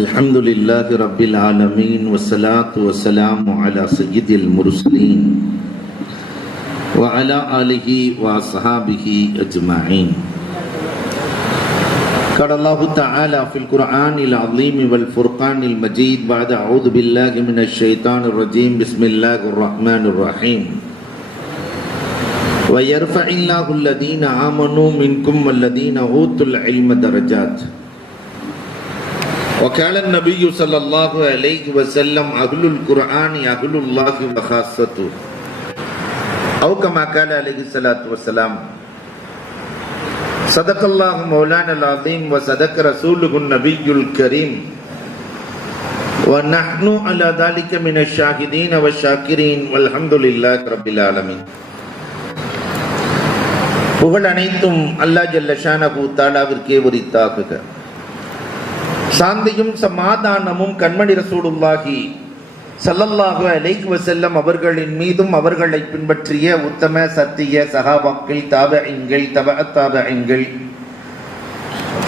الحمد لله رب العالمين والصلاة والسلام على سيد المرسلين وعلى آله وأصحابه أجمعين. قال الله تعالى في القرآن العظيم والفرقان المجيد بعد أعوذ بالله من الشيطان الرجيم بسم الله الرحمن الرحيم. ويرفع الله الذين آمنوا منكم والذين أوتوا العلم درجات. وقال النبي صلى الله عليه وسلم أهل القرآن أهل الله وخاصته أو كما قال عليه الصلاة والسلام. صدق الله مولانا العظيم وصدق رسوله النبي الكريم ونحن على ذلك من الشاهدين والشاكرين والحمد لله رب العالمين. புகழ் அனைத்தும் அல்லாஹ் ஜல்ல ஷானஹு தஆலாவிற்கே உரித்தாகுக. சாந்தியும் சமாதானமும் கண்மணி ரசூலுல்லாஹி ஸல்லல்லாஹு அலைஹி வஸல்லம் அவர்களின் மீதும் அவர்களை பின்பற்றிய உத்தம சத்திய சஹாபாக்கள், தாபிஈன்கள், தபஅத் தாபிஈன்கள்,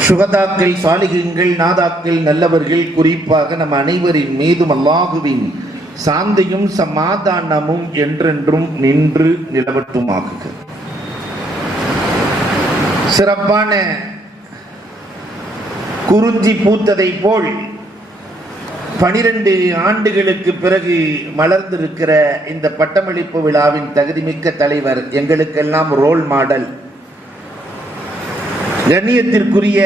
சுஹதாக்கள், சாலிஹீன்கள், நாதாக்கள், நல்லவர்கள், குறிப்பாக நம் அனைவரின் மீதும் அல்லாஹுவின் சாந்தியும் சமாதானமும் என்றென்றும் நின்று நிலவட்டுமாகுக. சிறப்பான குறிஞ்சி பூத்ததை போல் 12 ஆண்டுகளுக்கு பிறகு மலர்ந்திருக்கிற இந்த பட்டமளிப்பு விழாவின் தகுதிமிக்க தலைவர், எங்களுக்கெல்லாம் ரோல் மாடல், கண்ணியத்திற்குரிய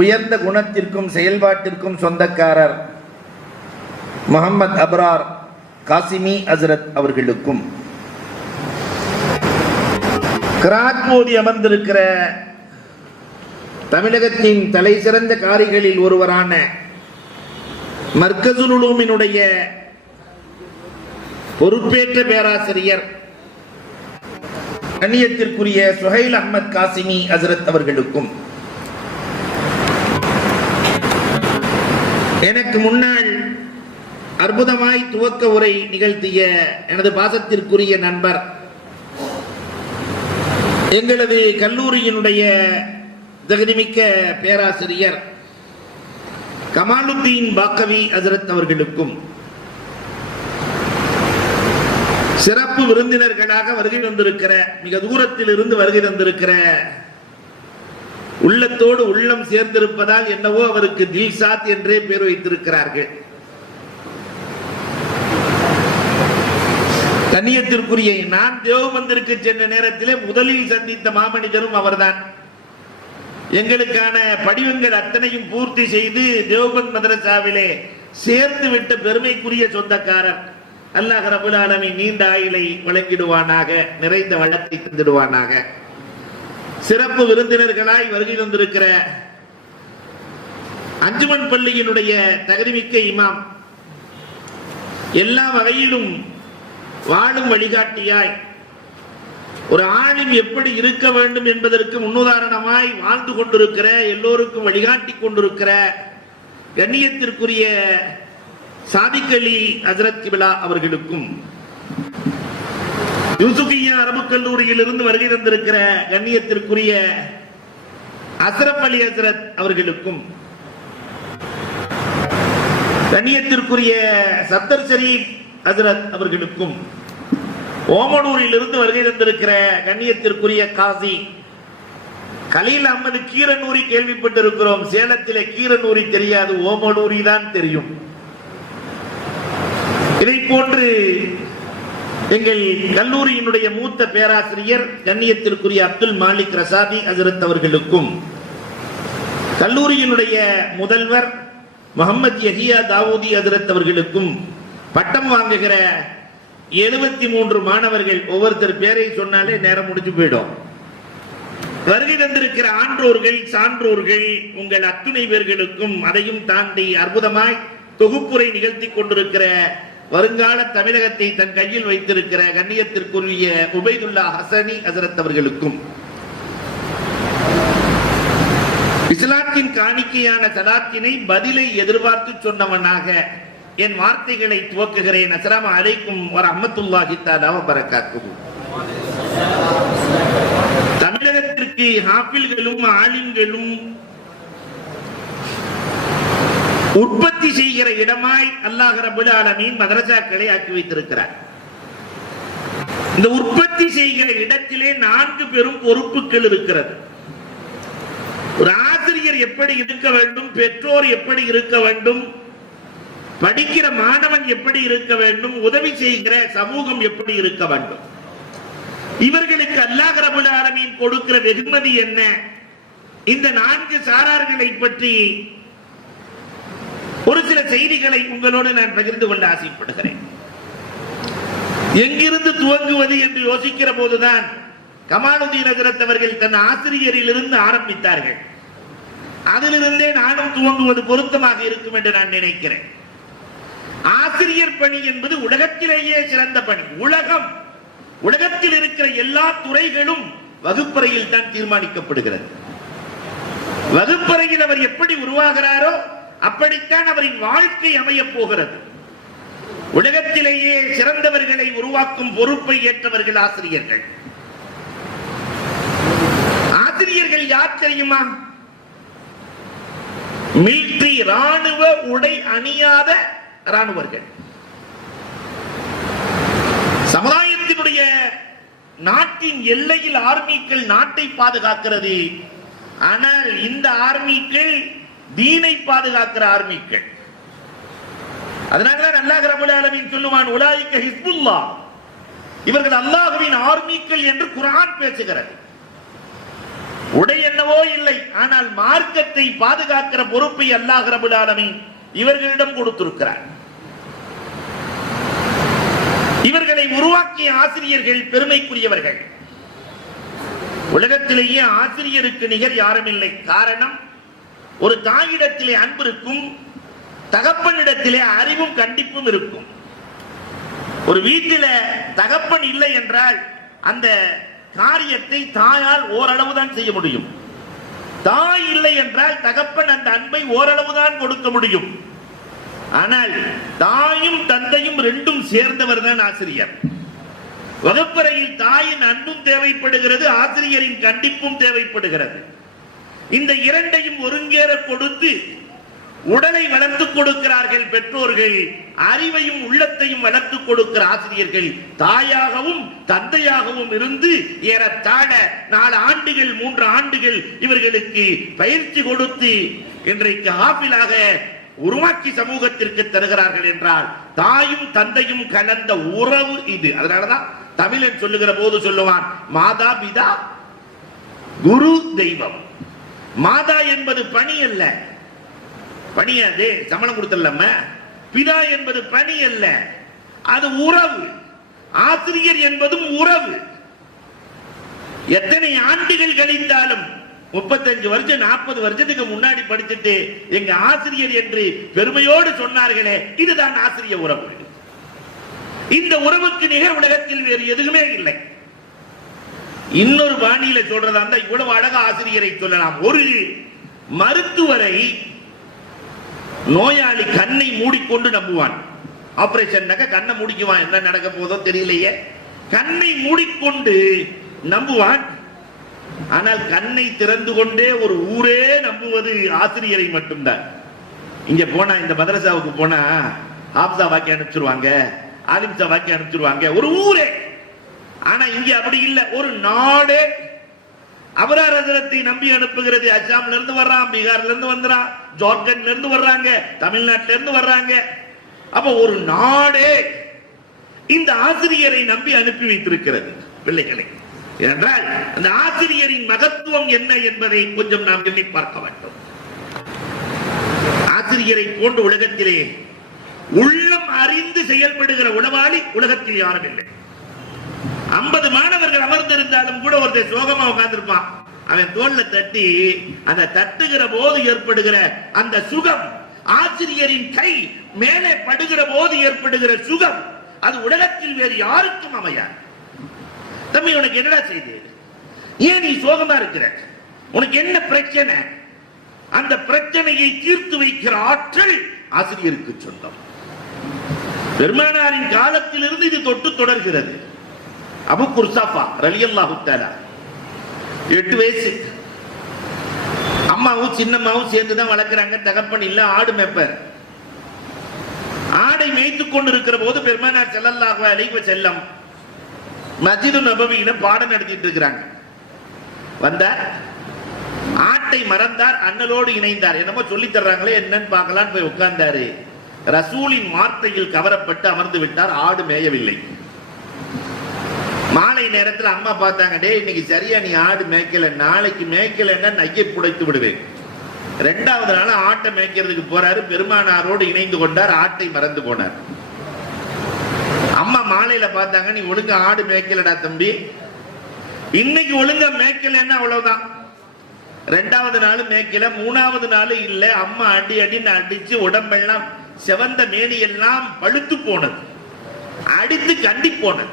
உயர்ந்த குணத்திற்கும் செயல்பாட்டிற்கும் சொந்தக்காரர் முஹம்மது அப்ரார் காசிமி ஹஸ்ரத் அவர்களுக்கும், கிராத் மோதி அமர்ந்திருக்கிற தமிழகத்தின் தலை சிறந்த காரிகளில் ஒருவரான மர்கசுல் உலூமினுடைய பொறுப்பேற்ற பேராசிரியர் கண்ணியத்திற்குரிய சுஹைல் அஹ்மத் காசிமி ஹஸ்ரத் அவர்களுக்கும், எனக்கு முன்னால் அற்புதமாய் துவக்க உரை நிகழ்த்திய எனது பாசத்திற்குரிய நண்பர், எங்களது கல்லூரியினுடைய தகுதிமிக்க பேராசிரியர் கமாலுத்தீன் பாக்கவி ஹஸ்ரத் அவர்களுக்கும், சிறப்பு விருந்தினர்களாக வருகை தந்திருக்கிற, மிக தூரத்தில் இருந்து வருகை தந்திருக்கிற, உள்ளத்தோடு உள்ளம் சேர்ந்திருப்பதால் என்னவோ அவருக்கு தில்சாத் என்றே பேர் வைத்திருக்கிறார்கள், கண்ணியத்திற்குரிய, நான் தேவபந்திற்கு சென்ற நேரத்திலே முதலில் சந்தித்த மாமனிதரும் அவர்தான். எங்களுக்கான படிவங்கள் அத்தனையும் பூர்த்தி செய்து தேவபந்த் மதரசாவிலே சேர்த்து விட்ட பெருமைக்குரிய சொந்தக்காரர். அல்லாஹ் ரப்பல் ஆலமீன் நீண்ட ஆயுளை வழங்கிடுவானாக, நிறைந்த வளத்தை தந்திடுவானாக. சிறப்பு விருந்தினர்களாய் வருகை தந்திருக்கிற அஞ்சுமன் பள்ளியினுடைய தகுதிமிக்க இமாம், எல்லா வகையிலும் வாழும் வழிகாட்டியாய், ஒரு ஆளும் எப்படி இருக்க வேண்டும் என்பதற்கு முன்னுதாரணமாய் வாழ்ந்து கொண்டிருக்கிற, எல்லோருக்கும் வழிகாட்டி கொண்டிருக்கிற கண்ணியத்திற்குரிய சாதிக் அலி ஹஸ்ரத் கிப்லா அவர்களுக்கும், யூசுஃபியா அரபு கல்லூரியில் இருந்து வருகை தந்திருக்கிற கண்ணியத்திற்குரிய அஸ்ரப் அலி ஹஸ்ரத் அவர்களுக்கும், கண்ணியத்திற்குரிய சப்தர் ஷரீப் ஹஸ்ரத் அவர்களுக்கும், ஓமனூரில் இருந்து வருகை தந்திருக்கிற கண்ணியத்திற்குரிய காசி கலீல் அஹ்மது கீரனூரி கேள்விப்பட்டிருக்கிறோம். சேலத்திலே கீரனூரி தெரியாது, ஓமனூரி தான் தெரியும். இதை போன்று எங்கள் கல்லூரியினுடைய மூத்த பேராசிரியர் கண்ணியத்திற்குரிய அப்துல் மாலிக் ரசாதி ஹஸ்ரத் அவர்களுக்கும், கல்லூரியினுடைய முதல்வர் முகமது யஹியா தாவூதி ஹஸ்ரத் அவர்களுக்கும், பட்டம் வாங்குகிற 73 மாணவர்கள், ஒவ்வொருத்தர் பேரை சொன்னாலே நேரம் முடிஞ்சு போயிடும், வருகை தந்திருக்கிற ஆன்றோர்கள், சான்றோர்கள், உங்கள் அத்துணை பேர்களுக்கும், அதையும் தாண்டி அற்புதமாய் தொகுப்புரை நிகழ்த்தி கொண்டிருக்கிற, வருங்கால தமிழகத்தை தன் கையில் வைத்திருக்கிற கண்ணியத்திற்குரிய உபைதுல்லா ஹசனி ஹஸ்ரத் அவர்களுக்கும், இஸ்லாத்தின் காணிக்கையான சலாத்தினை பதிலை எதிர்பார்த்து சொன்னவனாக என் வார்த்தைகளை துவக்குகிறேன். அஸ்ஸலாமு அலைக்கும் வரஹ்மத்துல்லாஹி தஆலா வ பரகாத்துஹு. தமிழகத்திற்கு ஹாஃபில்களும் ஆலிம்களும் உற்பத்தி செய்கிற இடமாய் அல்லாஹ் ரப்பல் ஆலமீன் மதரசாக்களை ஆக்கி வைத்திருக்கிறார். இந்த உற்பத்தி செய்கிற இடத்திலே 4 பெரும் பொறுப்புகள் இருக்கிறது. ஒரு ஆசிரியர் எப்படி இருக்க வேண்டும், பெற்றோர் எப்படி இருக்க வேண்டும், படிக்கிற மாணவன் எப்படி இருக்க வேண்டும், உதவி செய்கிற சமூகம் எப்படி இருக்க வேண்டும். இவர்களுக்கு அல்லாஹ் ரப்பல் ஆலமீன் கொடுக்கிற வெகுமதி என்ன? இந்த 4 சாரார்களை பற்றி ஒரு சில செய்திகளை உங்களோடு நான் பகிர்ந்து கொள்ள ஆசைப்படுகிறேன். எங்கிருந்து துவங்குவது என்று யோசிக்கிற போதுதான் கமாலுதீன் ஹஜ்ரத் அவர்கள் தன் ஆசிரியரிலிருந்து ஆரம்பித்தார்கள். அதிலிருந்தே நானும் துவங்குவது பொருத்தமாக இருக்கும் என்று நான் நினைக்கிறேன். ஆசிரியர் பணி என்பது உலகத்திலேயே சிறந்த பணி. உலகத்தில் இருக்கிற எல்லா துறைகளும் வகுப்பறையில் தான் தீர்மானிக்கப்படுகிறது. வகுப்பறையில் அவர் எப்படி உருவாகிறாரோ அப்படித்தான் அவரின் வாழ்க்கை அமைய போகிறது. உலகத்திலேயே சிறந்தவர்களை உருவாக்கும் பொறுப்பை ஏற்றவர்கள் ஆசிரியர்கள். ஆசிரியர்கள் யார் தெரியுமா? மிலிட்டரி ராணுவ உடை அணியாத ராணுவர்கள். சமுதாயத்தினுடைய நாட்டின் எல்லையில் ஆர்மிக்கள் நாட்டை பாதுகாக்கிறது. ஆனால் இந்த ஆர்மிக்கள் தீனை பாதுகாக்கிற ஆர்மிக்கள். அதனாலதான் அல்லாஹ் ரப்பல் ஆலமீன் சொல்லுவான், உலாயிக ஹிஸ்புல்லாஹ், இவர்கள் அல்லாஹ்வின் ஆர்மிக்கள் என்று குர்ஆன் பேசுகிறது. உடை என்னவோ இல்லை, ஆனால் மார்க்கத்தை பாதுகாக்கிற பொறுப்பை அல்லாஹ் ரப்பல் ஆலமீன் இவர்களிடம் கொடுத்திருக்கிறார். இவர்களை உருவாக்கிய ஆசிரியர்கள் பெருமைக்குரியவர்கள். உலகத்திலேயே ஆசிரியருக்கு நிகர் யாரும் இல்லை. காரணம், ஒரு தாயிடத்திலே அன்பு இருக்கும், தகப்பனிடத்திலே அறிவும் கண்டிப்பும் இருக்கும். ஒரு வீட்டில தகப்பன் இல்லை என்றால் அந்த காரியத்தை தாயால் ஓரளவு தான் செய்ய முடியும். தாய் இல்லை என்றால் தகப்பன் அந்த அன்பை ஓரளவு தான் கொடுக்க முடியும். ஆனால் தாயும் தந்தையும் ரெண்டும் சேர்ந்தவர் தான் ஆசிரியர். வகுப்பறையில் தாயின் அன்பும் தேவைப்படுகிறது, ஆசிரியரின் கண்டிப்பும் தேவைப்படுகிறது. இந்த இரண்டையும் ஒருங்கேற கொடுத்து உடலை வளர்த்துக் கொடுக்கிறார்கள் பெற்றோர்கள், அறிவையும் உள்ளத்தையும் வளர்த்துக் கொடுக்கிற ஆசிரியர்கள் தாயாகவும் தந்தையாகவும் இருந்து ஏறத்தாழ 4 ஆண்டுகள் 3 ஆண்டுகள் இவர்களுக்கு பயிற்சி கொடுத்து இன்றைக்கு ஹாஃபிலாக உருவாக்கி சமூகத்திற்கு தருகிறார்கள் என்றால் தாயும் தந்தையும் கலந்த உறவு இது. அதனாலதான் தமிழன் சொல்லுகிற போது சொல்லுவான், மாதா பிதா குரு தெய்வம். மாதா என்பது பணி அல்ல, பணியாது சம்பளம் கொடுத்தல்லாம. பிதா என்பது பணி அல்ல, அது உறவு. ஆசிரியர் என்பதும் உறவு. எத்தனை ஆண்டுகள் கழிந்தாலும் 35 வருஷம் 40 வருஷத்துக்கு முன்னாடி படிச்சுட்டு எங்க ஆசிரியர் என்று பெருமையோடு சொன்னார்களே, இதுதான் ஆசிரிய உறவு. இந்த உறவுக்கு நிகர் உலகத்தில் வேறு எதுவுமே இல்லை. இன்னொரு பாணியில சொல்றதா இருந்தா இவ்வளவு அழகா ஆசிரியரை சொல்லலாம். ஒரு மருத்துவரை நோயாளி கண்ணை மூடிக்கொண்டு நம்புவான். ஆபரேஷன் கண்ணை மூடிக்குவான், என்ன நடக்க போதோ தெரியலையே, கண்ணை மூடிக்கொண்டு நம்புவான். ஆனால் கண்ணை திறந்து கொண்டே ஒரு ஊரே நம்புவது ஆசிரியரை மட்டும்தான். இங்க போனா, இந்த மதரசாவுக்கு போனா ஹாப்ஸா வாக்கி அனுப்பிச்சிருவாங்க, ஆலிம்சா வாக்கி அனுப்பிச்சிருவாங்க, ஒரு ஊரே. ஆனா இங்க அப்படி இல்லை, ஒரு நாடே அபரார் ஹஜ்ரத்தை நம்பி அனுப்புகிறது. அஸ்ஸாம்ல இருந்து வர்றான், பீகார்ல இருந்து வந்துறான், ஜார்க்கண்ட்ல இருந்து வர்றாங்க, தமிழ்நாட்டில இருந்து வர்றாங்க. அப்ப ஒரு நாடே இந்த ஆசிரியரை நம்பி அனுப்பி வைத்திருக்கிறது பிள்ளைகளை. என்றால் அந்த ஆசிரியரின் மகத்துவம் என்ன என்பதை கொஞ்சம் நாம் எண்ணி பார்க்க வேண்டும். ஆசிரியரை போன்ற உலகத்திலே உள்ளம் அறிந்து செயல்படுகிற உளவாளி உலகத்தில் யாரும் இல்லை. 50 மாணவர்கள் அமர்ந்திருந்தாலும் கூட ஒருத்தர் சோகமா உட்கார்ந்திருப்பான். அவன் தோல்ல தட்டி அந்த தட்டுகிற போது ஏற்படுகிற அந்த சுகம், ஆசிரியரின் கை மேலே படுகிற போது ஏற்படுகிற சுகம், அது உலகத்தில் வேறு யாருக்கும் அமையாது. தம்பி, உனக்கு என்னடா செய்து, ஏன் நீ சோகமா இருக்கிற, உனக்கு என்ன பிரச்சனை? அந்த பிரச்சனையை தீர்த்து வைக்கிற ஆற்றல் ஆசிரியருக்கு சொந்தம். பெருமானாரின் காலத்திலிருந்து இது தொட்டு தொடர்கிறது. அபு குர்சாஃபா ரலியல்லாஹு தஆலா 8 வயசு அம்மாவும் சின்னம்மாவும் சேர்ந்துதான் வளர்க்குறாங்க. தகப்பன் இல்ல, ஆடு மேய்ப்பர். ஆடை மேய்த்து கொண்டு இருக்கிற போது பெருமானார் ஸல்லல்லாஹு அலைஹி வஸல்லம் மஸ்ஜிது நபவியில பாடம் நடத்திட்டு இருக்கிறாங்க. வந்தார், ஆட்டை மறந்தார், அண்ணலோடு இணைந்தார். என்னமோ சொல்லி தர்றாங்களே, என்னன்னு பார்க்கலான்னு போய் உட்கார்ந்தாரு. ரசூலின் வார்த்தையில் கவரப்பட்டு அமர்ந்து விட்டார். ஆடு மேயவில்லை. மாலை நேரத்தில் அம்மா பார்த்தாங்க, டே இன்னைக்கு சரியா நீ ஆடு மேய்க்கல, நாளைக்கு மேய்க்கலன்னா நையை புடைத்து விடுவேன். ரெண்டாவது நாள் ஆட்டை மேய்க்கிறதுக்கு போறாரு. பெருமானாரோடு இணைந்து கொண்டார். ஆட்டை மறந்து போனார். அம்மா மாலையில பார்த்தாங்க, நீ ஒழுங்கா ஆடு மேய்க்கலடா தம்பி, இன்னைக்கு ஒழுங்கா மேய்க்கலன்னா அவ்வளவுதான். ரெண்டாவது நாள் மேய்க்கல, மூணாவது நாள் இல்ல. அம்மா அடி அடின்னு அடிச்சு உடம்பெல்லாம் செவந்த மேனி எல்லாம் பழுத்து போனது, அடித்து கண்டி போனது.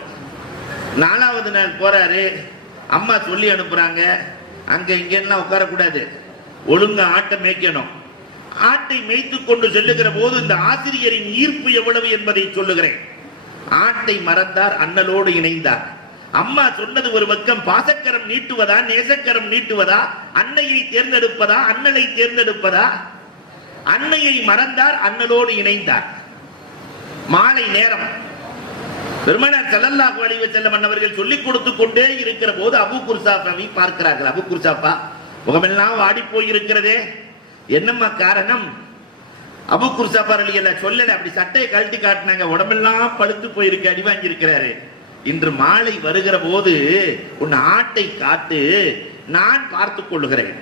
நாலாவது நாள் போறாரு. அம்மா சொல்லி அனுப்புறாங்க, அங்க இங்கெல்லாம் உட்காரக்கூடாது, ஒழுங்கா ஆட்டை மேய்க்கணும். ஆட்டை மேய்த்து கொண்டு செல்லுகிற போது இந்த ஆசிரியரின் ஈர்ப்பு எவ்வளவு என்பதை சொல்லுகிறேன். ஆட்டை மறந்தார், அண்ணலோடு இணைந்தார். அம்மா சொன்னது ஒரு பக்கம், பாசக்கரம் நீட்டுவதா நேசக்கரம் நீட்டுவதா, அன்னையை தேர்ந்தெடுப்பதா அண்ணலை தேர்ந்தெடுப்பதா. அன்னையை மறந்தார், அண்ணலோடு இணைந்தார். மாலை நேரம் பெருமானார் ஸல்லல்லாஹு அலைஹி வஸல்லம் அவர்கள் சொல்லிக் கொடுத்து கொண்டே இருக்கிற போது அபூ குர்சாஃபாவை பார்க்கிறார்கள். அபூ குர்சாஃபா, முகமெல்லாம் வாடி போயிருக்கிறதே, என்னம்மா காரணம்? அபூ குர்சாஃபா ரலியல்லாஹு சொல்லல, அப்படி சட்டையை கழட்டி காட்டினாங்க, உடம்பெல்லாம் பழுத்து போயிருக்கு, அடி வாங்கி இருக்கிறாரு. இன்று மாலை வருகிற போது உன் ஆட்டை காட்டு, நான் பார்த்துக் கொள்ளுகிறேன்.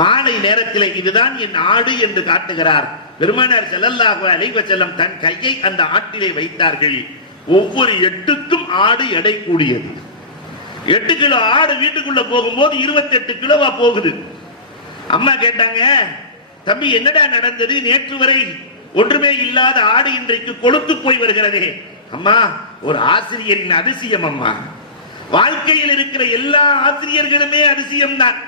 மாலை நேரத்தில் இதுதான் என் ஆடு என்று காட்டுகிறார். பெருமானார் ஸல்லல்லாஹு அலைஹி வஸல்லம் தன் கையை அந்த ஆட்டிலே வைத்தார்கள். ஒவ்வொரு எட்டுக்கும் ஆடு எடை கூடியது. 8 கிலோ ஆடு வீட்டுக்குள்ள போகும்போது 28 கிலோவா போகுது. அம்மா கேட்டாங்க, தம்பி என்னடா நடந்தது? நேற்று வரை ஒன்றுமே இல்லாத ஆடு இன்றைக்கு கொழுத்து போய் வருகிறதே. அம்மா, ஒரு ஆசிரியரின் அதிசயம் அம்மா. வாழ்க்கையில் இருக்கிற எல்லா ஆசிரியர்களுமே அதிசயம்தான்,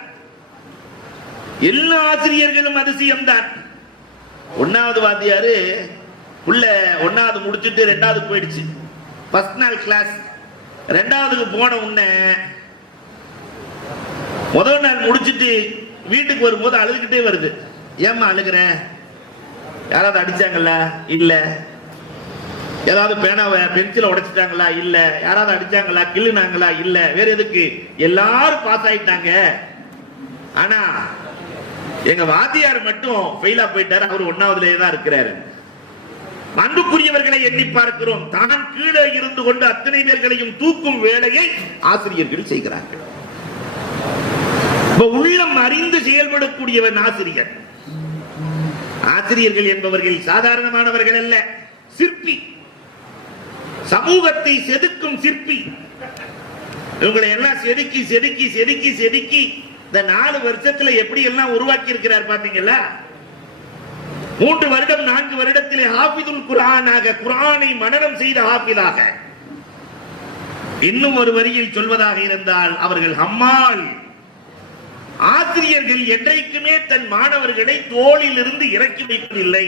எல்லா ஆசிரியர்களும் அதிசயம்தான். 1வது வாத்தியாரு உள்ள 1வது முடிச்சுட்டு 2வது போயிடுச்சு, ஃபர்ஸ்ட் நாள் கிளாஸ். 2வதுக்கு போன உடனே முதல் நாள் முடிச்சுட்டு வீட்டுக்கு வரும்போது அழுதுகிட்டே வருது. ஏம்மா அழுகிற? யாராவது அடிச்சாங்கல்ல? இல்ல. ஏதாவது பேனாவை பென்சிலை உடைச்சிட்டாங்களா? இல்ல. யாராவது அடிச்சாங்களா? கிள்ளுனாங்களா? இல்ல. வேற எதுக்கு? எல்லாரும் பாஸ் ஆயிட்டாங்க, ஆனா எங்க வாத்தியார் மட்டும் ஃபெயிலா போயிட்டாரு, அவர் 1வதுலயே தான் இருக்கிறாரு. அன்புக்குரியவர்களை எண்ணி பார்க்கிறோம், தான் கீழே இருந்து கொண்டு அத்தனை பேர்களையும் தூக்கும் வேலையை ஆசிரியர்கள் செய்கிறார்கள். உள்ளம் அறிந்து செயல்படக்கூடியவன் ஆசிரியர். ஆசிரியர்கள் என்பவர்கள் சாதாரணமானவர்கள் அல்ல, சிற்பி, சமூகத்தை செதுக்கும் சிற்பி. இவங்களை எல்லாம் செதுக்கி செதுக்கி செதுக்கி செதுக்கி இந்த 4 வருஷத்துல எப்படி எல்லாம் உருவாக்கி இருக்கிறார் பாத்தீங்களா? 3 வருடம் 4 வருடத்திலே ஹாஃபிதுல் குர்ஆனாக, குர்ஆனை மனனம் செய்த ஹாஃபிதாக. இன்னும் ஒரு வரியில் சொல்வதாக இருந்தால் அவர்கள் ஹம்மால். ஆசிரியர்கள் என்றைக்குமே தன் மாணவர்களை தோளில் இருந்து இறக்கி வைப்பதில்லை,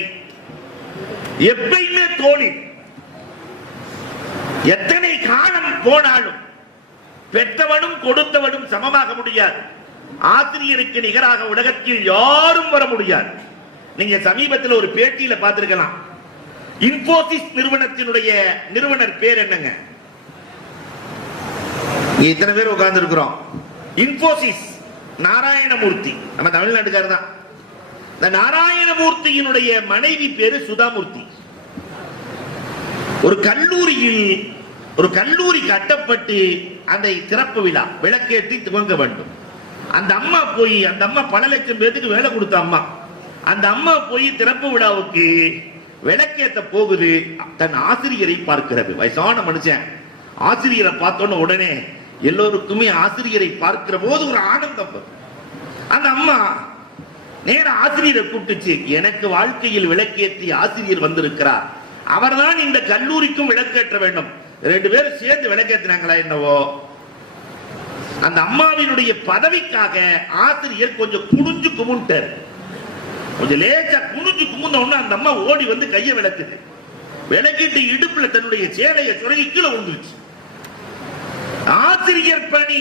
எப்பயுமே தோளில். எத்தனை காலம் போனாலும் பெற்றவனும் கொடுத்தவனும் சமமாக முடியாது. ஆசிரியருக்கு நிகராக உலகத்தில் யாரும் வர முடியாது. நீங்க சமீபத்தில் ஒரு பேட்டியில பார்த்திருக்கலாம். இன்போசிஸ் நிறுவனத்தினுடைய நிறுவனர் பேர் என்னங்க? இத்தனை பேர் உட்கார்ந்து இருக்கிறோம். இன்போசிஸ் நாராயணமூர்த்தி, நம்ம தமிழ்நாட்டுக்காரர் தான். இந்த நாராயணமூர்த்தியினுடைய மனைவி பேரு சுதாமூர்த்தி. ஒரு கல்லூரியில் ஒரு கல்லூரி கட்டப்பட்டு அந்த திறப்பு விழா விளக்கேற்றி துவங்க வேண்டும். அந்த அம்மா போய், அந்த அம்மா பல லட்சம் பேருக்கு வேலை கொடுத்த அம்மா, அந்த அம்மா போய் திறப்பு விழாவுக்கு விளக்கேற்ற போகுது. தன் ஆசிரியரை பார்க்கிறது. வயசான மனுஷன் ஆசிரியரை பார்த்தோன்னு உடனே எல்லோருக்குமே ஆசிரியரை பார்க்கிற போது ஒரு ஆனந்தம். அந்த அம்மா நேர ஆசிரியரை கூப்பிட்டுச்சு, எனக்கு வாழ்க்கையில் விளக்கேற்றி ஆசிரியர் வந்திருக்கிறார், அவர்தான் இந்த கல்லூரிக்கும் விளக்கேற்ற வேண்டும். 2 பேரும் சேர்ந்து விளக்கேற்றினாங்களா என்னவோ. அந்த அம்மாவினுடைய பதவிக்காக ஆசிரியர் கொஞ்சம் குனிஞ்சு கும்பிட்டார். கொஞ்சம் லேசா குனிஞ்சு கும்பிட்ட அந்த அம்மா ஓடி வந்து கையை விளக்குது. விளக்கிட்டு இடுப்புல தன்னுடைய சேலையை சுரங்கி கீழே விழுந்துருச்சு. ஆசிரியர் பணி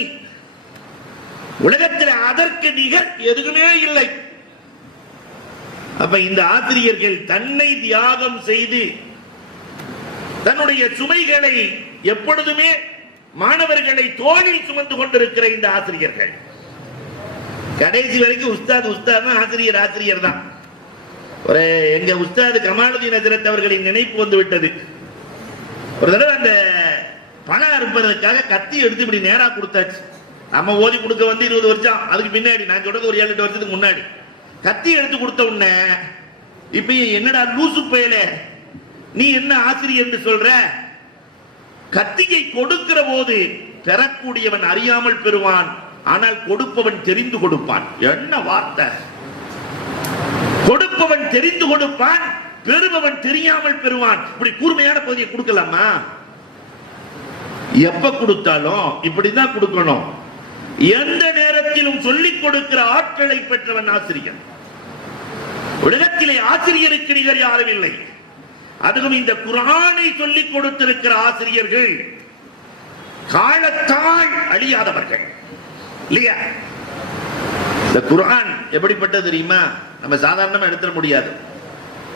உலகத்தில் அதற்கு நிகர் எதுவுமே இல்லை. அப்ப இந்த ஆசிரியர்கள் தன்னை தியாகம் செய்து தன்னுடைய சுமைகளை எப்பொழுதுமே மாணவர்களை தோளில் சுமந்து கொண்டிருக்கிற இந்த ஆசிரியர்கள் கடைசி வரைக்கும் உஸ்தாத் தான், ஆசிரியர் ஆசிரியர் தான். ஒரு எங்க உஸ்தாத் கமாலுதீன் ஹஜ்ரத் அவர்களின் நினைப்பு வந்து விட்டது. ஒரு தடவை அந்த பணம் அறுப்பதற்காக கத்தி எடுத்து இப்படி நேரா கொடுத்தாச்சு. நம்ம ஓதி கொடுக்க வந்து 20 வருஷம், அதுக்கு பின்னாடி நான் சொல்றது ஒரு 7-8 வருஷத்துக்கு முன்னாடி கத்தி எடுத்து கொடுத்த உடனே இப்ப என்னடா லூசு பயலே, நீ என்ன ஆசிரியர் என்று சொல்ற? கத்தியை கொடுக்கிற போது பெறக்கூடியவன் அறியாமல் பெறுவான், ஆனால் கொடுப்பவன் தெரிந்து கொடுப்பான். என்ன வார்த்தை! கொடுப்பவன் தெரிந்து கொடுப்பான், பெறுபவன் தெரியாமல் பெறுவான். இப்படி கூர்மையான பகுதியை கொடுக்கலாமா? எப்ப கொடுத்தாலும் இப்படிதான் கொடுக்கணும். எந்த நேரத்திலும் சொல்லிக் கொடுக்கிற ஆட்களை பெற்றவன் ஆசிரியர். உலகத்திலே ஆசிரியருக்கு நிகர் யாரும் இல்லை. அதுவும் இந்த குர்ஆனை சொல்லிக் கொடுத்திருக்கிற ஆசிரியர்கள் காலத்தால் அழியாதவர்கள் இல்லையா? இந்த குர்ஆன் எப்படிப்பட்டது தெரியுமா? நம்ம சாதாரணமா எடுத்துட முடியாது.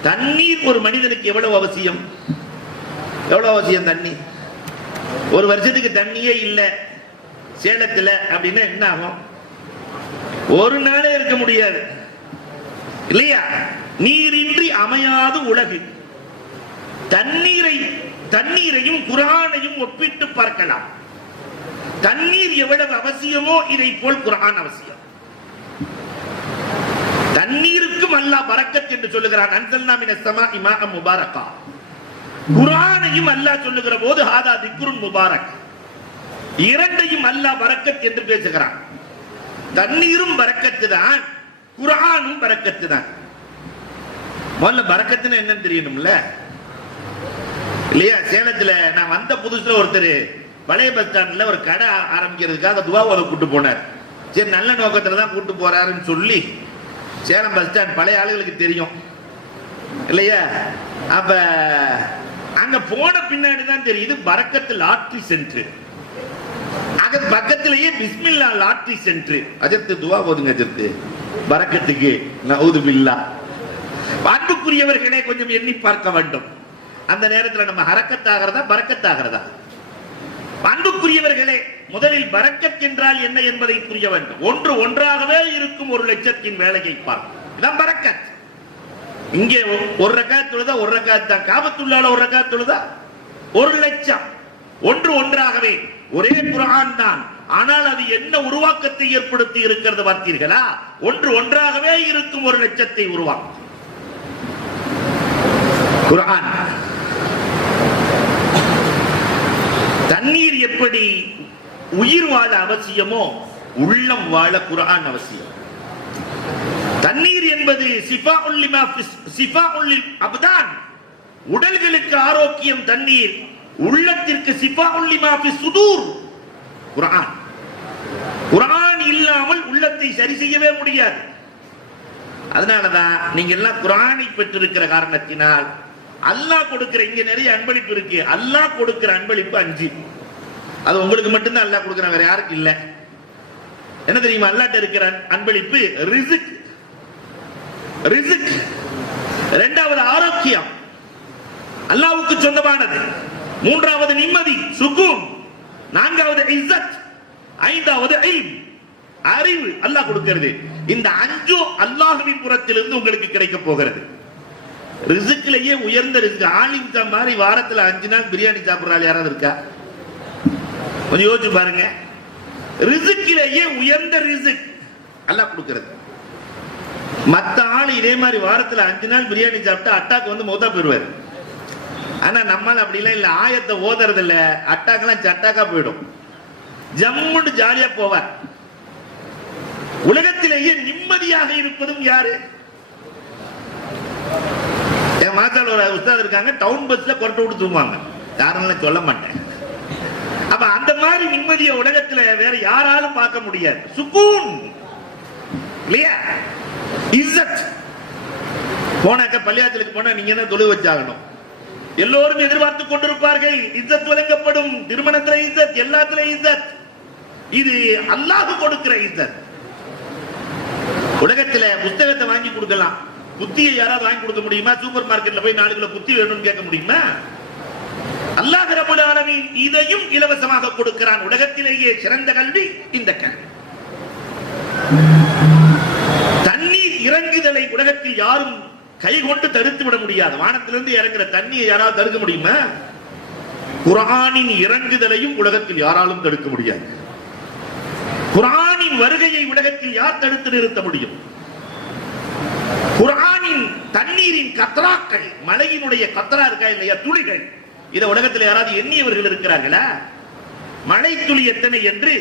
தண்ணீர் ஒரு மனிதனுக்கு எவ்வளவு அவசியம்? எவ்வளவு அவசியம் தண்ணீர்? ஒரு வருஷத்துக்கு தண்ணியே இல்லை சேலத்துல அப்படின்னா என்ன ஆகும்? ஒரு நாளே இருக்க முடியாது இல்லையா? நீரின்றி அமையாது உலகு. தண்ணீரையும் குர்ஆனையும் ஒப்பிட்டு பார்க்கலாம். தண்ணீர் எவ்வளவு அவசியமோ இதை போல் குர்ஆன் அவசியம். தண்ணீருக்கும் அல்லாஹ் பரக்கத் என்று சொல்லுகிறான். அன்ஸல்னா மினஸ் ஸமாஇ மாஅன் முபாரக்கா. குர்ஆனையும் அல்லாஹ் சொல்லுகிற போது ஹாதா திக்ருன் முபாரக். இரண்டையும் அல்லாஹ் பரக்கத் என்று பேசுகிறான். தண்ணீரும் பரக்கத்து தான், குர்ஆனும் பரக்கத்து தான். முதல்ல பரக்கத்துனா என்னன்னு தெரியணும்ல இல்லையா? சேலத்துல நான் வந்த புதுசுல ஒருத்தர் பழைய பஸ் ஸ்டாண்ட்ல ஒரு கடை ஆரம்பிக்கிறதுக்காக துவா ஓத கூட்டு போனார். சரி, நல்ல நோக்கத்துல தான் கூட்டு போறாருன்னு சொல்லி சேலம் பஸ் ஸ்டாண்ட் பழைய ஆளுகளுக்கு தெரியும் இல்லையா? அப்ப அங்க போன பின்னாடி தான் தெரியுது பரக்கத்து லாட்டரி சென்டர். அங்க பக்கத்திலேயே பிஸ்மில்லா லாட்டரி சென்டர். அஜத்து துவா போதுங்க அஜத்து பரக்கத்துக்கு நவுது பில்லா. அன்புக்குரியவர்களே, கொஞ்சம் எண்ணி பார்க்க வேண்டும். அந்த நேரத்தில் நம்ம ஹரக்கத்தாகிறதா பரக்கத்தாகிறதா? அன்புக்குரியவர்களே, முதலில் பரக்கத் என்றால் என்ன என்பதை புரிய வேண்டும். ஒன்று ஒன்றாகவே இருக்கும் ஒரு லட்சத்தின் வேலையை பார்க்கும் பரக்கத். இங்கே ஒரு ரக்காத் தொழுதா ஒரு ரக்காத் தான், காபத்துள்ளால ஒரு ரக்காத் தொழுதா 1 லட்சம். ஒன்று ஒன்றாகவே ஒரே குர்ஆன் தான். ஆனால் அது என்ன உருவாக்கத்தை ஏற்படுத்தி இருக்கிறது பார்த்தீர்களா? ஒன்று ஒன்றாகவே இருக்கும் ஒரு லட்சத்தை உருவாக்கும் குர்ஆன். தண்ணீர் எப்படி உயிர் வாழ அவசியமோ உள்ளம் வாழ குர்ஆன் அவசியம். தண்ணீர் என்பது சிஃபாஉல் அப்தான், உடல்களுக்கு ஆரோக்கியம் தண்ணீர். உள்ளத்திற்கு சிஃபாஉல் லிமா ஃபிஸ் சுதூர் குர்ஆன். குர்ஆன் இல்லாமல் உள்ளத்தை சரி செய்யவே முடியாது. அதனாலதான் நீங்க எல்லாம் குர்ஆனை பெற்றிருக்கிற காரணத்தினால் அல்லாஹ் கொடுக்கிற, இங்க நிறைய அன்பளிப்பு இருக்கு. அல்லாஹ் கொடுக்கிற அன்பளிப்பு 5. அது உங்களுக்கு மட்டும்தான் அல்லாஹ் கொடுக்கிறான், வேற யாருக்கு இல்ல. என்ன தெரியுமா? அல்லாஹ்ட்ட இருக்கிற அன்பளிப்பு ரிஸ்க். ரிஸ்க். இரண்டாவது ஆரோக்கியம், அல்லாஹ்வுக்கு சொந்தமானது. மூன்றாவது நிம்மதி, சுகூன். நான்காவது இஸ்ஸத். ஐந்தாவது இல்ம், அறிவு அல்லாஹ் கொடுக்கிறது. இந்த 5 அல்லாஹ்வின் புறத்திலிருந்து உங்களுக்கு கிடைக்க போகிறது. ரிஸ்க்லயே உயர்ந்த ரிஸ்க். ஆலிம் மாதிரி வாரத்துல 5 நாள் பிரியாணி சாப்பிடுறாள் யாராவது இருக்கா? கொஞ்சம் யோசிச்சு பாருங்க. ரிஸ்க்லயே உயர்ந்த ரிஸ்க் அல்லாஹ் கொடுக்கிறது. மத்த ஆள் இதே மாதிரி வாரத்துல 5 நாள் பிரியாணி சாப்பிட்டா அட்டாக்கு வந்து மௌத்தா போயிடுவார். ஆனா நம்மால் அப்படிலாம் இல்ல. ஆயத்தை ஓதுறது இல்ல, அட்டாக்கெல்லாம் சட்டாக்கா போயிடும். ஜம்முன்னு ஜாலியா போவார். உலகத்திலேயே நிம்மதியாக இருப்பதும் யாரு? என் மாத்தால ஒரு உஸ்தாத் இருக்காங்க, டவுன் பஸ்ல கொரட்டை விட்டு தூங்குவாங்க. யாரும் சொல்ல மாட்டேன். அப்ப அந்த மாதிரி நிம்மதியை உலகத்துல வேற யாராலும் பார்க்க முடியாது. சுகூன் இல்லையா? இஸ்ஸத். போனாக்க பள்ளியாச்சலுக்கு போனா நீங்க என்ன தொழு வச்சாகணும். எல்லோரும் எதிர்பார்த்து கொண்டிருப்பார்கள். இஸ்ஸத் வழங்கப்படும். திருமணத்துல இஸ்ஸத், எல்லாத்துல இஸ்ஸத். இது அல்லாஹ் கொடுக்கிற இஸ்ஸத். உலகத்துல புத்தகத்தை வாங்கி கொடுக்கலாம், புத்தியை யாராவது வாங்கி கொடுக்க முடியுமா? சூப்பர் மார்க்கெட்ல போய் 4 கிலோ புத்தி வேணும்னு கேட்க முடியுமா? அல்லாஹ் ரப்பல் ஆலமீன் இதையும் இலவசமாக கொடுக்கிறான். உலகத்திலேயே சிறந்த கல்வி இந்த கல்வி. தண்ணீர் இறங்குதலை உலகத்தில் யாரும் கை கொண்டு தடுத்து விட முடியாது. வானத்திலிருந்து இறங்குற தண்ணியை யாராவது தடுக்க முடியுமா? குர்ஆனின் இறங்குதலையும் உலகத்தில் யாராலும் தடுக்க முடியாது. குர்ஆனின் வருகையை உலகத்தில் யார் தடுத்து நிறுத்த முடியும்? குர்ஆனின் தண்ணீரின் கத்ராக்கள், மழையினுடைய கத்ரா இருக்கா இல்லையா, துளிகள், இதை உலகத்தில் யாராவது எண்ணியவர்கள் இருக்கிறார்களா? மழை துளி எத்தனை என்று.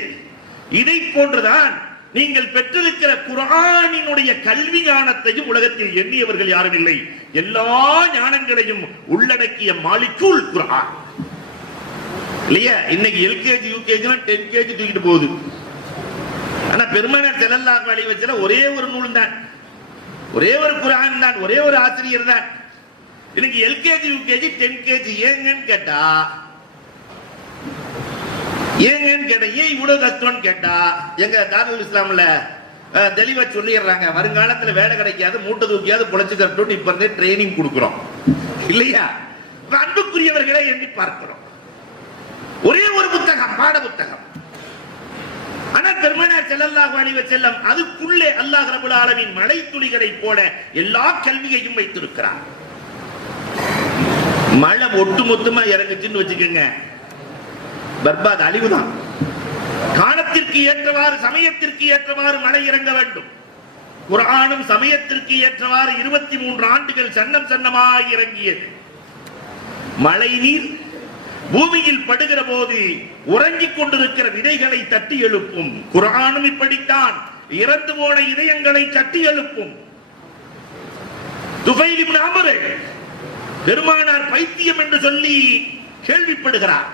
இதை போன்றுதான் நீங்கள் பெற்றிருக்கிற குர்ஆனினுடைய கல்வி ஞானத்தையும் உலகத்தில் எண்ணியவர்கள் யாரும் இல்லை. எல்லா ஞானங்களையும் உள்ளடக்கிய மாலிகுல் குர்ஆன் இல்லையா? இன்னைக்கு எல்கேஜி யூகேஜி 10 kg தூக்கிட்டு போகுது. ஆனா பெருமானார் ஸல்லல்லாஹு அலைஹி வஸல்லம் ஒரே ஒரு நூல் தான், ஒரே ஒரு குர்ஆன் தான், ஒரே ஒரு ஆசிரியர் தான். இன்னைக்கு எல்கேஜி யூகேஜி 10 kg ஏங்கன்னு கேட்டா, ஏன் இவ்வளவு கஷ்டம்னு கேட்டா, எங்க தாருல் இஸ்லாம்ல தெளிவா சொல்லிடுறாங்க, வருங்காலத்துல வேலை கிடைக்காது, மூட்டை தூக்கியாவது பொழைச்சுக்கட்டும், இப்ப இருந்தே ட்ரைனிங் கொடுக்கிறோம் இல்லையா? அன்புக்குரியவர்களை எண்ணி பார்க்கிறோம். ஒரே ஒரு புத்தகம், பாட புத்தகம். ஆனா பெருமானார் ஸல்லல்லாஹு அலைஹி வஸல்லம் அதுக்குள்ளே அல்லாஹ் ரப்பல் ஆலமீன் மழை துளிகளை போல எல்லா கல்வியையும் வைத்திருக்கிறார். மழை ஒட்டுமொத்தமா இறங்குச்சுன்னு வச்சுக்கோங்க, பர்பாத், அழிவுதான். காலத்திற்கு ஏற்றவாறு, சமயத்திற்கு ஏற்றவாறு மழை இறங்க வேண்டும். குர்ஆனும் சமயத்திற்கு ஏற்றவாறு 23 ஆண்டுகள் சன்னம் சன்னமாய் இறங்கியது. மழை நீர் பூமியில் படுகிற போது உறங்கிக் கொண்டிருக்கிற விதைகளை தட்டி எழுப்பும். குர்ஆனும் இப்படித்தான் இறந்து போன இதயங்களை தட்டி எழுப்பும். துஃபைல் இப்னு அம்ர் பெருமானார் பைத்தியம் என்று சொல்லி கேள்விப்படுகிறார்.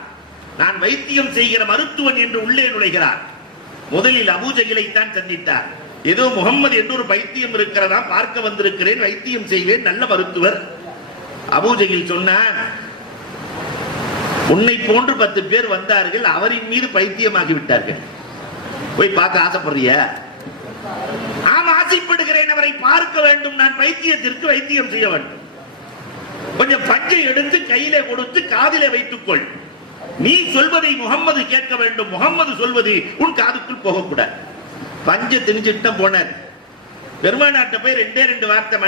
நான் வைத்தியம் செய்கிற மருத்துவன் என்று உள்ளே நுழைகிறார். முதலில் அபூஜஹிலை தான் சந்தித்தார். ஏதோ முகம்மது என்று ஒரு பைத்தியம் இருக்கிறதா, பார்க்க வந்திருக்கிறேன், வைத்தியம் செய்வேன், நல்ல மருத்துவர். அபூஜஹில் சொன்னார், உன்னை போன்று 10 பேர் வந்தார்கள், அவரின் மீது பைத்தியமாகி விட்டார்கள், போய் பார்க்க ஆசைப்படுறிய? ஆம், ஆசைப்படுகிறேன், அவரை பார்க்க வேண்டும், நான் பைத்தியத்திற்கு வைத்தியம் செய்ய வேண்டும். கொஞ்சம் பஞ்சை எடுத்து கையிலே கொடுத்து காதிலே வைத்துக்கொள், நீ சொல்வதை முகம்மது கேட்க வேண்டும், முகம்மது சொல்வது உன் காதுக்குள் போகக்கூடாது. பஞ்ச திணிச்சிட்டு போனார். பெருமானார்ட்ட போய் 2 வார்த்தை,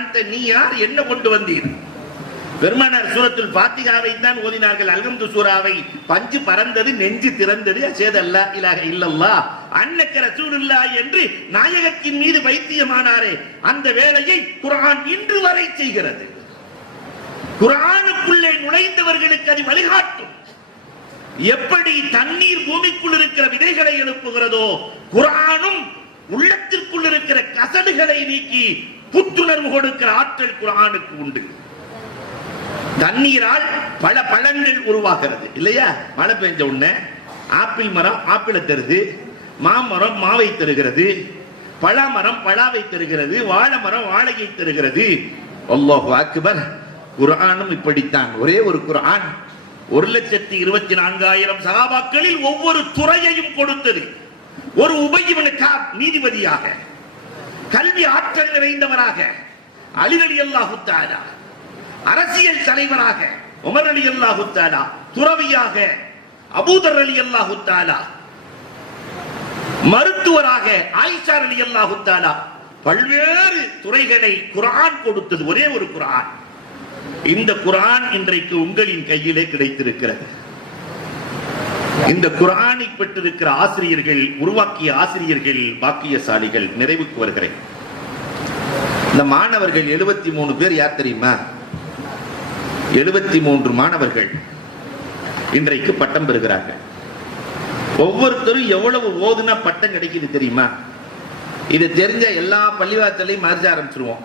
அந்த நீ யார், என்ன கொண்டு வந்தீர்? பெருமானார் சூரத்துல் ஃபாத்திஹாவை தான் ஓதினார்கள், அல்ஹம்து சூராவை. பஞ்சு பறந்தது, நெஞ்சு திறந்தது, அஷஹது இலாஹ இல்லல்லாஹ் அன்னக ரசூலுல்லாஹ் என்று நாயகத்தின் மீது பைத்தியமானாரே, அந்த வேலையை குர்ஆன் இன்று வரை செய்கிறது. குர்ஆனுக்குள்ளே நுழைந்தவர்களுக்கு அது வழிகாட்டும். எப்படி தண்ணீர் பூமிக்குள் இருக்கிற விதைகளை எழுப்புகிறதோ, குர்ஆனும் உள்ளத்திற்குள் இருக்கிற கசடுகளை நீக்கி புத்துணர்வு கொடுக்கிற ஆற்றல் குர்ஆனுக்கு உண்டு. தண்ணீரால் பல பழங்கள் உருவாகிறது இல்லையா? மழை பெஞ்ச உடனே ஆப்பிள் மரம் ஆப்பிளை தருது, மாமரம் மாவை தருகிறது, பழாமரம் பழாவை தருகிறது, வாழை மரம் வாழையை தருகிறது. அல்லாஹு அக்பர். குர்ஆனும் இப்படித்தான். ஒரே ஒரு குர்ஆன் 1,24,000 சஹாபாக்களில் ஒவ்வொரு துறையையும் கொடுத்தது. ஒரு உபய் இப்னு கஅப் நீதிபதியாக, கல்வி ஆற்றல் நிறைந்தவராக, அலி ரலியல்லாஹு தஆலா அரசியல் தலைவராக, உமர் ரலியல்லாஹு தஆலா துறவியாக, அபூதர் ரலியல்லாஹு தஆலா மருத்துவராக, ஆயிஷா ரலியல்லாஹு தஆலா பல்வேறு துறைகளை குர்ஆன் கொடுத்தது. ஒரே ஒரு குர்ஆன். இந்த குர்ஆன் இன்றைக்கு உங்களின் கையிலே கிடைத்திருக்கிறது. இந்த குர்ஆனை பெற்றிருக்கிற ஆசிரியர்கள், உருவாக்கிய ஆசிரியர்கள் பாக்கியசாலிகள். நிறைவுக்கு வருகிறேன். இந்த மாணவர்கள் 73 பேர் யார் தெரியுமா? 73 மாணவர்கள் இன்றைக்கு பட்டம் பெறுகிறார்கள். ஒவ்வொருத்தரும் எவ்வளவு ஓதுனா பட்டம் கிடைக்குது தெரியுமா? இது தெரிஞ்ச எல்லா பள்ளிவாசலையும் மறைஞ்ச ஆரம்பிச்சிருவோம்.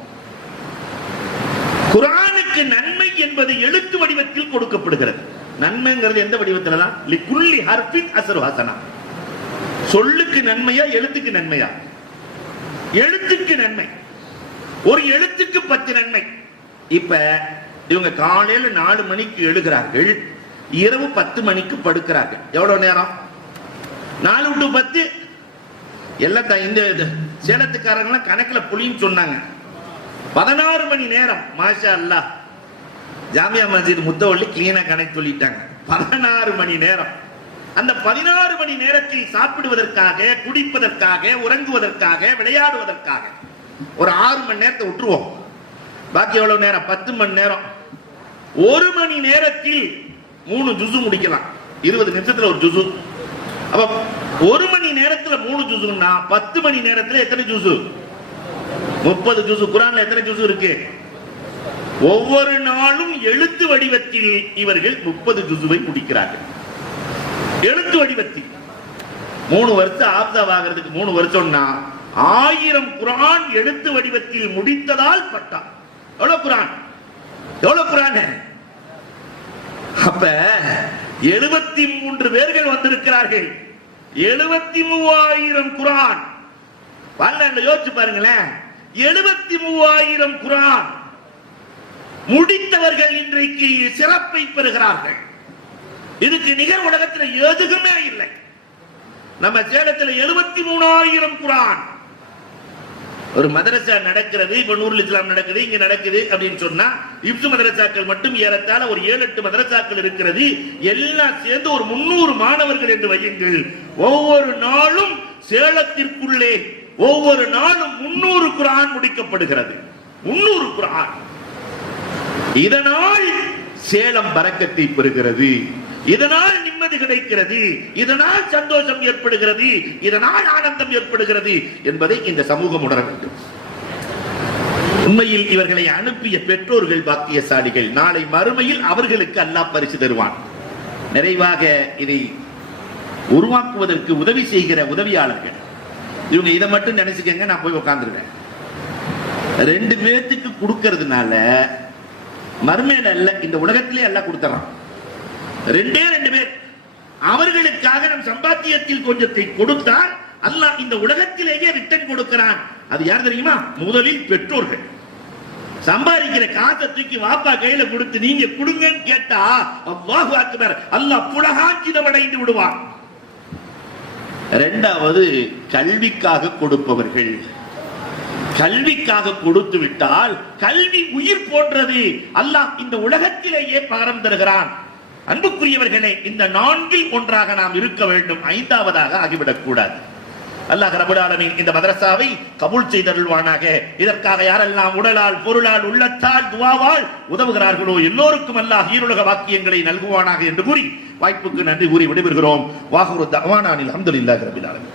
குர்ஆனுக்கு நன்மை என்பது எழுத்து வடிவத்தில் கொடுக்கப்படுகிறது. நன்மைங்கிறது எந்த வடிவத்தில் தான்? லிகுல்லி ஹர்ஃபின் அஸ்ரு ஹஸனா. சொல்லுக்கு நன்மையா, எழுத்துக்கு நன்மையா? எழுத்துக்கு நன்மை. ஒரு எழுத்துக்கு 10 நன்மை. இப்ப இவங்க காலையில 4 மணிக்கு எழுகிறார்கள், இரவு 10 மணிக்கு படுக்கிறார்கள். எவ்வளவு நேரம்? 4 to 10. எல்லாம் இந்த சேலத்துக்காரங்க கணக்குல புளின்னு சொன்னாங்க. 16 மணி நேரம். மாஷா அல்லாஹ், ஜாமியா மஸ்ஜித் முத்தவள்ளி கிளீனா கணக்கு சொல்லிட்டாங்க. 16 மணி நேரம். அந்த 16 மணி நேரத்தில் சாப்பிடுவதற்காக, குடிப்பதற்காக, உறங்குவதற்காக, விளையாடுவதற்காக ஒரு 6 மணி நேரத்தை விட்டுருவோம். பாக்கி எவ்வளவு நேரம்? 10 மணி நேரம். 1 மணி நேரத்தில் 3 ஜுசு முடிக்கலாம். 20 நிமிஷத்துல ஒரு ஜுசு. அப்ப 1 மணி நேரத்துல 3 ஜுசுன்னா 10 மணி நேரத்துல எத்தனை ஜுசு? 30 ஜுசு. குர்ஆன்ல எத்தனை ஜுசு இருக்கு? ஒவ்வொரு நாளும் எழுத்து வடிவத்தில் இவர்கள் 30 ஜுசுவை முடிக்கிறார்கள். எழுத்து வடிவத்தில் 3 வருஷம் ஆப்தா ஆகிறதுக்கு 3 வருஷம்னா 1000 குர்ஆன் எழுத்து வடிவத்தில் முடித்ததால் பட்டா. எவ்வளவு குர்ஆன்? எவ்வளவு குர்ஆன்? அப்ப 73 பேர்கள் வந்திருக்கிறார்கள். 73,000 குர்ஆன். பல்லண்ட யோசிச்சு பாருங்களேன். 73,000 குர்ஆன் முடித்தவர்கள் இன்றைக்கு சிறப்பை பெறுகிறார்கள். இதுக்கு நிகர் உலகத்தில் எதுவுமே இல்லை. நம்ம சேலத்தில் 73,000 குர்ஆன். ஒரு மதரசா நடக்கிறது, இப்ப நூருல் இஸ்லாம் நடக்குது, இங்க நடக்குது அப்படின்னு சொன்னா இப்சு மதரசாக்கள் மட்டும் ஏறத்தாழ ஒரு 7-8 மதரசாக்கள் இருக்கிறது. எல்லாம் சேர்ந்து ஒரு 300 மாணவர்கள் என்று வையுங்கள். ஒவ்வொரு நாளும் சேலத்திற்குள்ளே ஒவ்வொரு நாளும் 300 குர்ஆன் முடிக்கப்படுகிறது. 300 குர்ஆன். இதனால் சேலம் பரக்கத்தை பெறுகிறது. இதனால் நிம்மதி கிடைக்கிறது. இதனால் சந்தோஷம் ஏற்படுகிறது. இதனால் ஆனந்தம் ஏற்படுகிறது என்பதை இந்த சமூகம் உணர வேண்டும். உண்மையில் இவர்களை அனுப்பிய பெற்றோர்கள் பாக்கியசாலிகள். நாளை மறுமையில் அவர்களுக்கு அல்லாஹ் பரிசு தருவான். நிறைவாக இதை உருவாக்குவதற்கு உதவி செய்கிற உதவியாளர்கள், இவங்க இதை மட்டும் நினைச்சுக்கங்க, நான் போய் உட்கார்ந்துருவேன். 2 பேத்துக்கு கொடுக்கறதுனால மறுமையில அல்ல, இந்த உலகத்திலே அல்லாஹ் கொடுத்துறான். 2 பேர் அவர்களுக்காக நம் சம்பாத்தியத்தில் கொஞ்சத்தை கொடுத்தால் அல்லாஹ் இந்த உலகத்திலேயே ரிட்டர்ன் கொடுக்கிறான். அது யார் தெரியுமா? முதலில் பெற்றோர்கள். சம்பாதிக்கிற காசை தூக்கி வாப்பா கையில கொடுத்து நீங்க கொடுங்கன்னு கேட்டா அல்லாஹு அக்பர், அல்லாஹ் புலகாஞ்சிதம் அடைந்து விடுவான். 2வது கல்விக்காக கொடுப்பவர்கள். கல்விக்காக கொடுத்து விட்டால் கல்வி உயிர் போன்றது. அல்லாஹ் இந்த உலகத்திலேயே பகரம் தருகிறான். அன்புக்குரியவர்களே, இந்த 4இல் ஒன்றாக நாம் இருக்க வேண்டும். 5வதாக ஆகிவிடக் கூடாது. அல்லாஹ் ரப்பல் ஆலமீன் இந்த மதரசாவை கபூல் செய்தருள்வானாக. இதற்காக யாரெல்லாம் உடலால், பொருளால், உள்ளத்தால், துஆவால் உதவுகிறார்களோ எல்லோருக்கும் அல்லாஹ் ஈருலக வாக்கியங்களை நல்குவானாக என்று கூறி வாய்ப்புக்கு நன்றி கூறி விடைபெறுகிறோம். வாஹிரு தஅவானா அல்ஹம்துலில்லாஹி ரப்பில் ஆலமீன்.